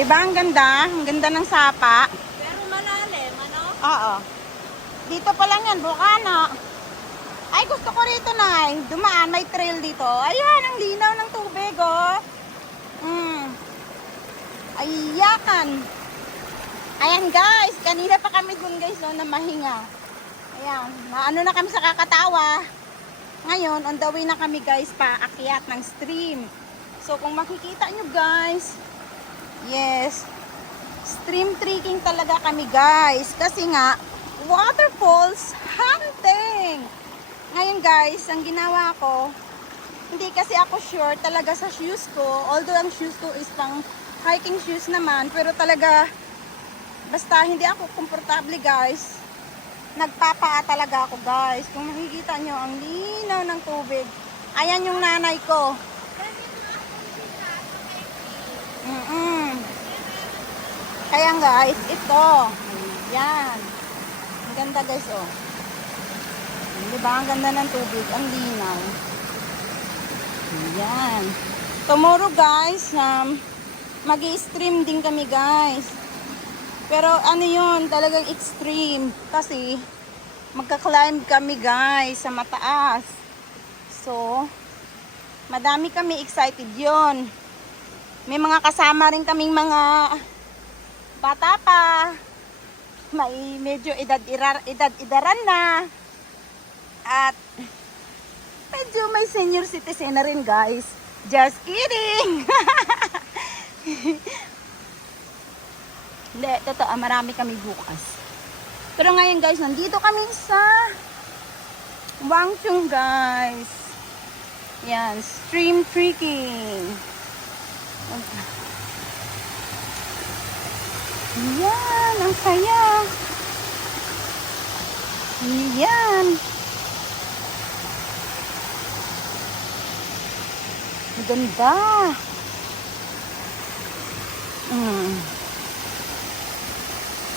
Di ba ang ganda? Ang ganda ng sapa. Pero malalim, ano? Oo. Dito pa lang yan, Bukana. Ay, gusto ko rito, Nay. Dumaan, may trail dito. Ayan, ang linaw ng tubig, oh. Ayan. Ayan, guys. Kanina pa kami dun, guys, no, na mahinga. Ayan. Naano na kami sa kakatawa. Ngayon, on the way na kami, guys, paakyat ng stream. So, kung makikita nyo, guys, yes, stream trekking talaga kami, guys. Kasi nga, waterfalls hunting. Ngayon, guys, ang ginawa ko, hindi kasi ako sure talaga sa shoes ko. Although ang shoes ko is pang hiking shoes naman, pero talaga, basta hindi ako komportable, guys. Nagpapaa talaga ako, guys. Kung makikita nyo, ang linaw ng tubig. Ayan yung nanay ko. Kaya guys, ito. Ayan. Ang ganda, guys, oh. Diba? Ang ganda ng tubig. Ang linaw. Ayan. Tomorrow, guys, mag-i-stream din kami, guys. Pero ano yun, talagang extreme. Kasi magka-climb kami, guys, sa mataas. So, madami kami excited yun. May mga kasama rin kaming mga bata pa. May medyo edad-idaran na. At medyo may senior citizen na rin, guys. Just kidding! Hindi, totoo, marami kami bukas. Pero ngayon, guys, nandito kami sa Wangchung, guys. Yan, stream trekking. Yan, ang saya. Yan. Ang ganda.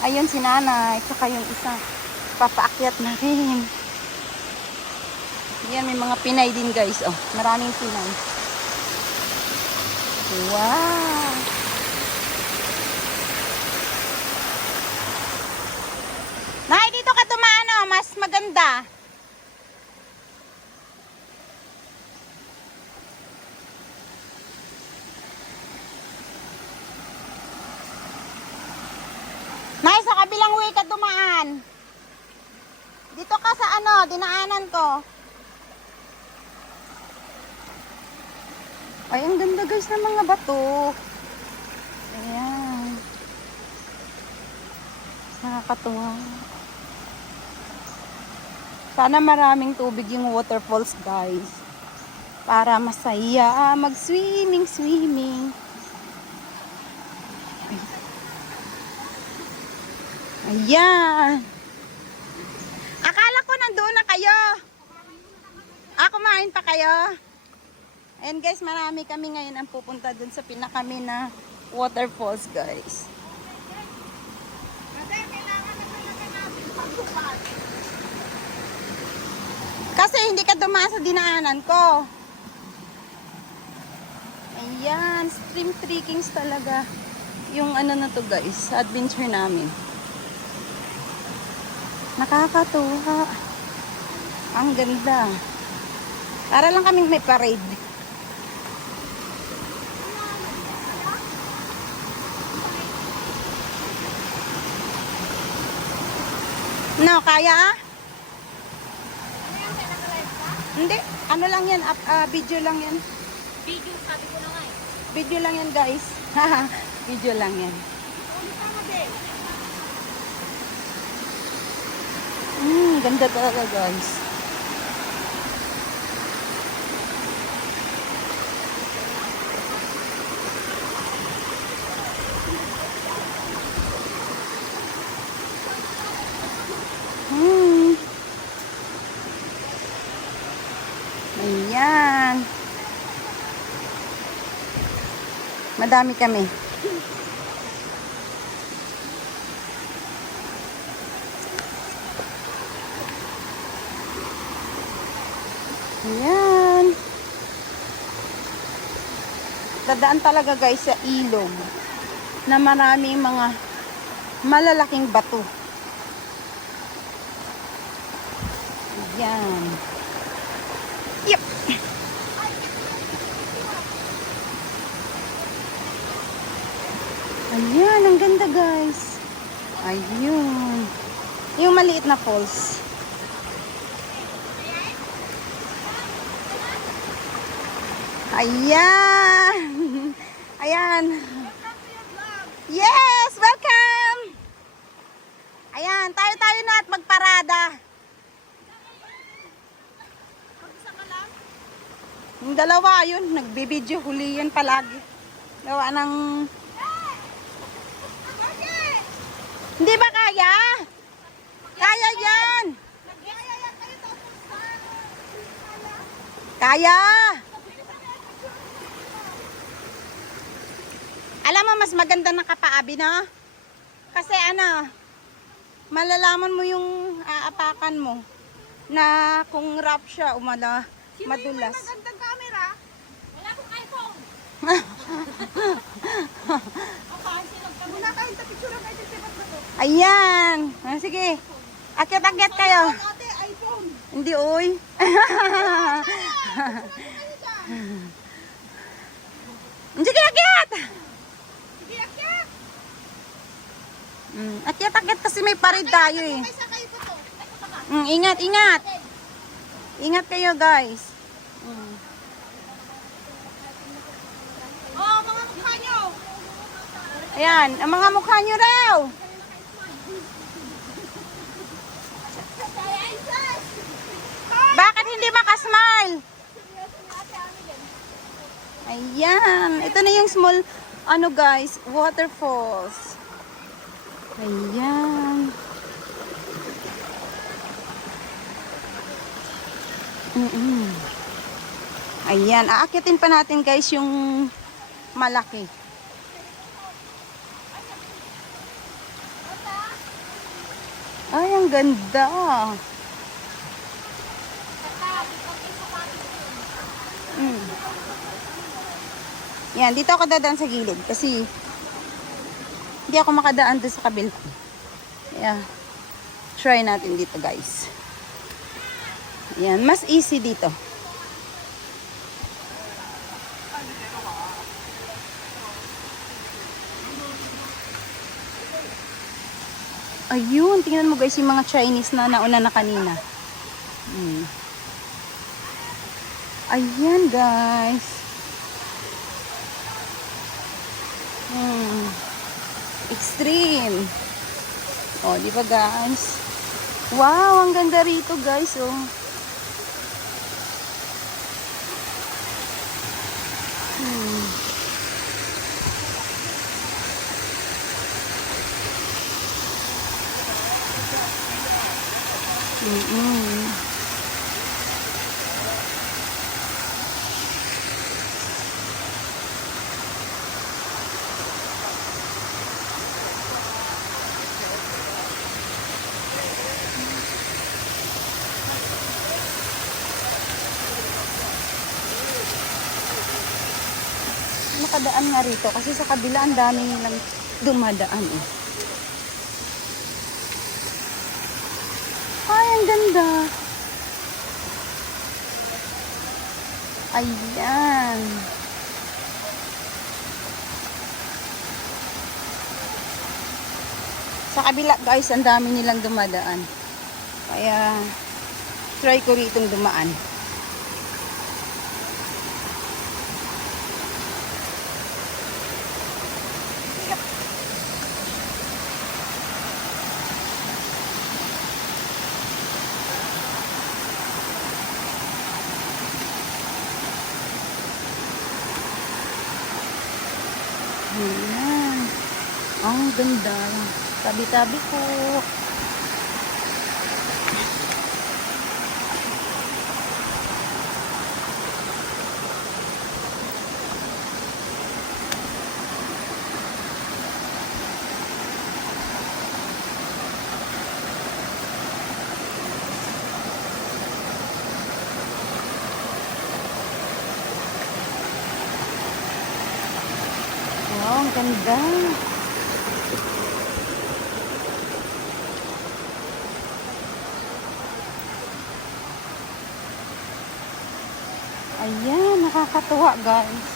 Ayun si nanay, tsaka yung isa, papaakyat na rin. Yan, may mga Pinay din, guys. Oh, maraming Pinay. Wow! Nay, dito ka dumaan, oh, mas maganda. Nay, sa kabilang way ka dumaan. Dito ka sa ano, dinaanan ko. Ay, ang ganda, guys, ng mga bato. Ayan. Nakakatuwa. Sana maraming tubig yung waterfalls, guys. Para masaya mag-swimming. Ayan. Akala ko nandoon na kayo. Kumain pa kayo. Ayan, guys, marami kami ngayon ang pupunta dun sa pinakami na waterfalls, guys. Kasi hindi ka dumaan sa dinaanan ko. Ayan, stream trekkings talaga. Yung ano na to, guys, adventure namin. Nakakatuwa. Ang ganda. Para lang kaming may parade. No, kaya ah? Hindi, ano lang yan, video lang yan. Video, sabi ko na nga eh. Video lang yan, guys. Video lang yan. Ganda talaga, guys. Ayan. Madami kami. Ayan. Dadaan talaga, guys, sa ilog. na maraming mga malalaking bato. Ayan. Yep. Ayan, ang ganda guys. Ayun. Yung maliit na falls. Ayan. Ayan. Yes, welcome. Ayan, tayo na at magparada. Yung dalawa, yun, nagbibideo, huli yan palagi. Gawa ng... Hindi ba kaya? Kaya yan. Kaya. Alam mo, mas maganda nakapaabi na. Kasi ano, malalaman mo yung aapakan mo na kung rough siya o madulas. Magandang camera. Wala akong iPhone. Muna kayo sa picture ng identibat na to. Ayan. Ah, sige. Akyat-akyat kayo. Ate, iPhone. Hindi, oy. Sige, akyat. Sige, akyat. Akyat-akyat kasi may parid tayo eh. Kaysa kayo pa to. Ingat, ingat. Ingat kayo guys. Oh, mga mukha nyo. Ayan, ang mga mukha nyo raw. Bakit hindi makasmile? Ayan, ito na yung small, ano guys, waterfalls. Ayan. Ayan, aakyatin pa natin guys yung malaki. Ay, ang ganda. Yan, dito ako dadaan sa gilid kasi hindi ako makadaan doon sa kabila. Yeah. Try natin dito guys. Yan, mas easy dito. Ayun, tingnan mo guys yung mga Chinese na nauna na kanina. Ayan guys. Extreme. Oh, di ba guys? Wow, ang ganda rito guys, oh. Nakadaan nga rito kasi sa kabila ang dami nilang dumadaan eh. Ay, ang ganda. Ayan. Sa kabila guys, ang dami nilang dumadaan. Kaya try ko ritong dumaan. Ayan. Ang ganda. Tabi-tabi ko. Wow, ang ganda. Ayan, nakakatuwa guys.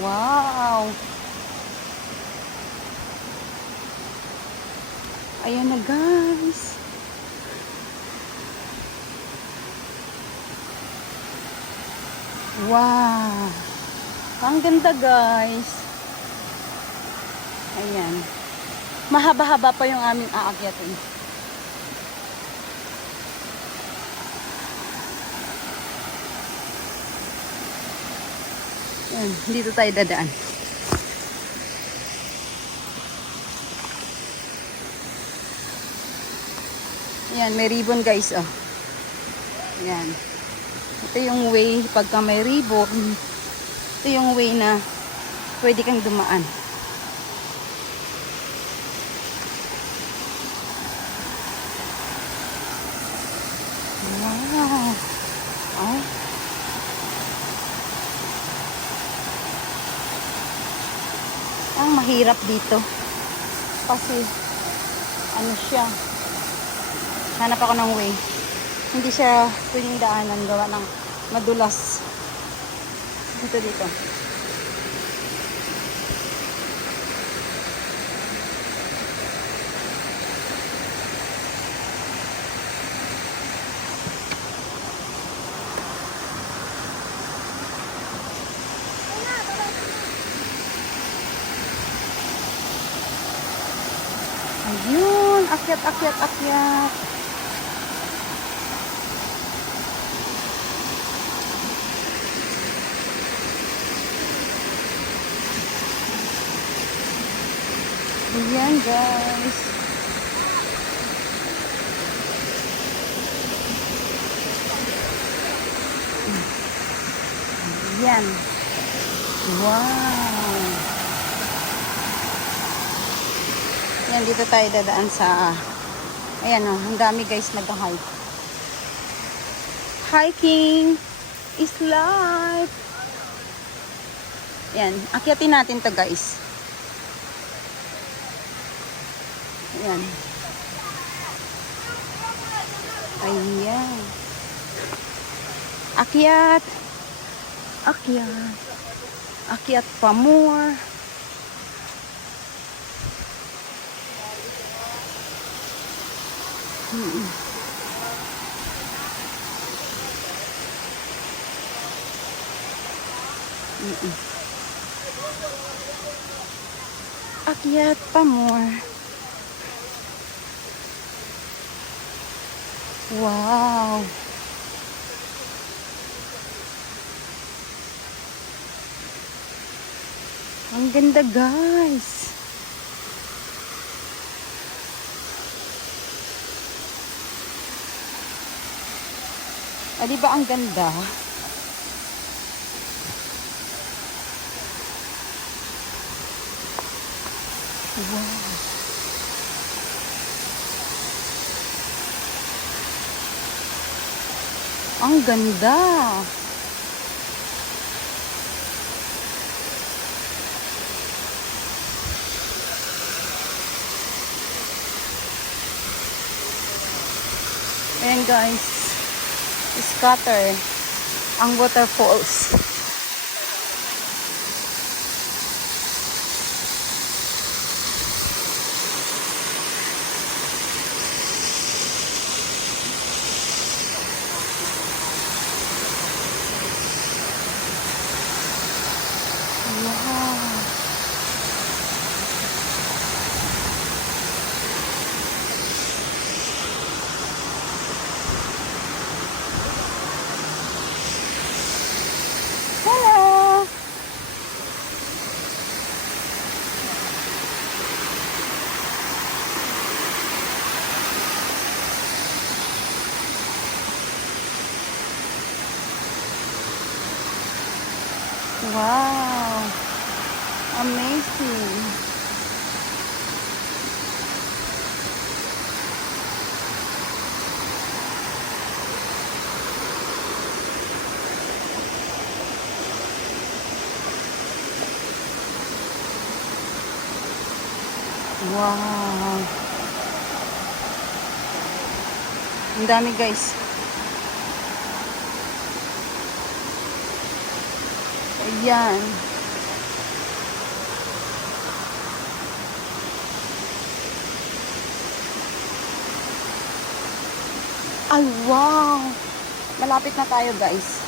Wow! Ayan na guys. Wow! Ang ganda guys. Ayan. Mahaba-haba pa yung aming aakyatin. Ayan, dito tayo dadaan. Ayan, may ribbon guys, oh. Ayan. Ito yung way, pagka may ribbon, ito yung way na pwede kang dumaan. Wow. Oh. Ang mahirap dito. Kasi, ano siya, hanap ako ng way. Hindi siya pwedeng daanan, gawa ng madulas. Dito. Ayun, akyat. Ayan guys. Ayan. Wow. Ayan, dito tayo dadaan sa ayan o, ang dami guys nag-hike. Hiking is life. Ayan, akyatin natin to guys. Ayan. Ayan. Akyat. Akyat pa more. Akyat pa more. Wow. Ang ganda guys. Ah, di ba ang ganda? Wow. Ang ganda. Ayan guys. Scatter ang waterfalls. Wow. Hello. Wow. Amazing. Wow. Ang dami guys. Ayan. Ay, wow. Malapit na tayo guys.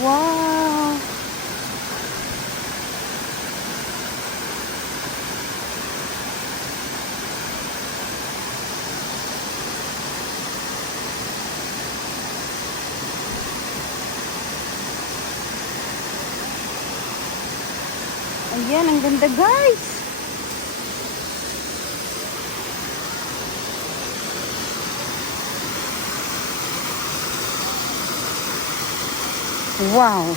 Wow. Ayan, ang ganda guys. Wow.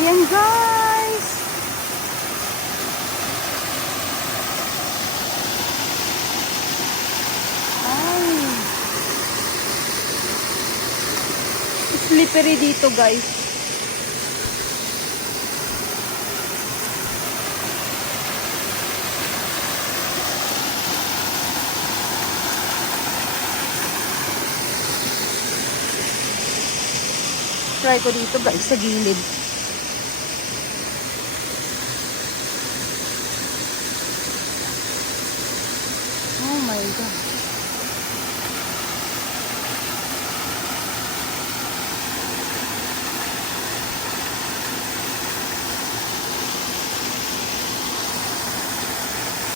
Ayan guys. Ay. Slippery dito guys. Try ko dito guys sa gilid. Oh my God.